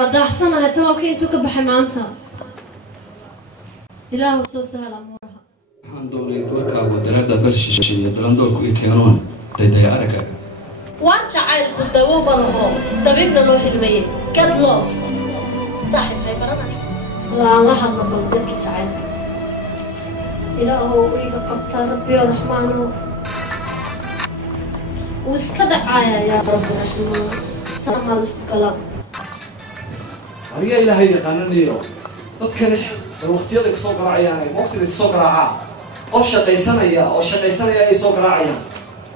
وداحسنا هتلاقي أنتوا كبحمانتها إله وسوسها الأمورها عندوري دورك ودلنا دلش شيء دلنا دورك يكينون تيجي أركا وارجع عيل كنت وبرهو طبيبنا لو حلمية get lost صاحب هاي برناني لا الله حد نبلدك جعلك إله ويك قبطة ربي الرحمن واسكدع عايا يا رب الرحمن سلام على الكلام هي إلهي قانوني dadkani waqtiyada ka soo garaacayaan waqtiga soo garaaca qof shaqaysanaya oo shaqaysanaya ay soo garaacayaan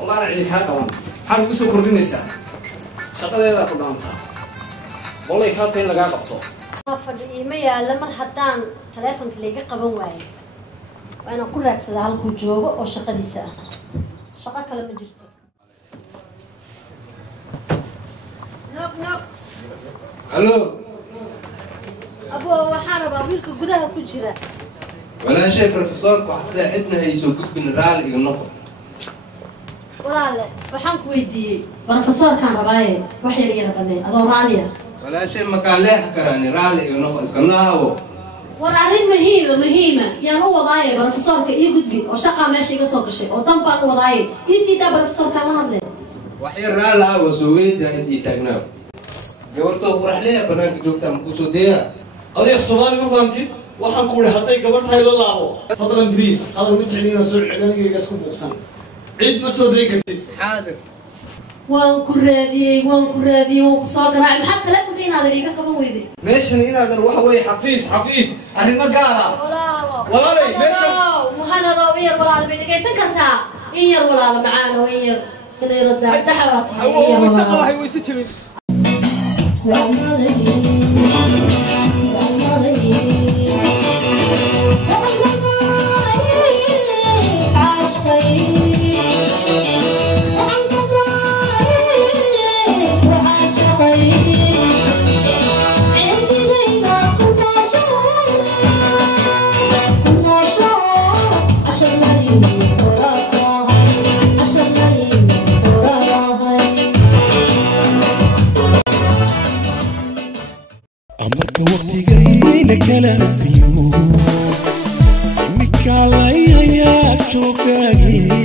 wallahi cili ka qaban waxaan ugu soo kordhinaysaa shaqadeeda ku dhaanta wallahi ka teen laga qabto fadhi ma yaala mar haddaan telefoonka laga qaban waayo waana ku raadsadaa halkuu joogo oo shaqadiisa ah shaqo kale ma jirto الو أبو وحارب أبيك جودها كجرا ولا شيء بروفيسور وحتى عندنا هي سوق بن الرال ينقل ولا لا وحنك ويدي بروفيسور كان رباي وحير يا بني هذا راليا ولا شيء ما كان له كراني رال ينقل اسكنها هو ورارين مهمة يعني هو ضايع بروفيسور كيجود بي وشقة ماشي يسوق شيء وطنبا هو ضايع يسي ده بروفيسور كان هذا وحير رال هو سويت أنتي تجنب قبرته وراح ليه بناك دكتور مكوسودية أضيق صومالي ما فهمتي waxaan ku wada haday gabartahay la laabo fadlan please hadal ma jeclina soo cilaniga isku buuqsan cid ma soo deegtay حاضر waan ku raadiyay waan ku soo garaacay maxaa telefoonka inaad iga qaban weyday meeshan inaadan waxa way xafiis arimo gaara walaalo meeshan muhanado yar walaal bay dhageysan kartaa in yar walaal macaan oo in yar inay radaa dhaxawaad waxay weysi jirin أمرك وقتي جاي كلام فيو مكالي يا شوكاجي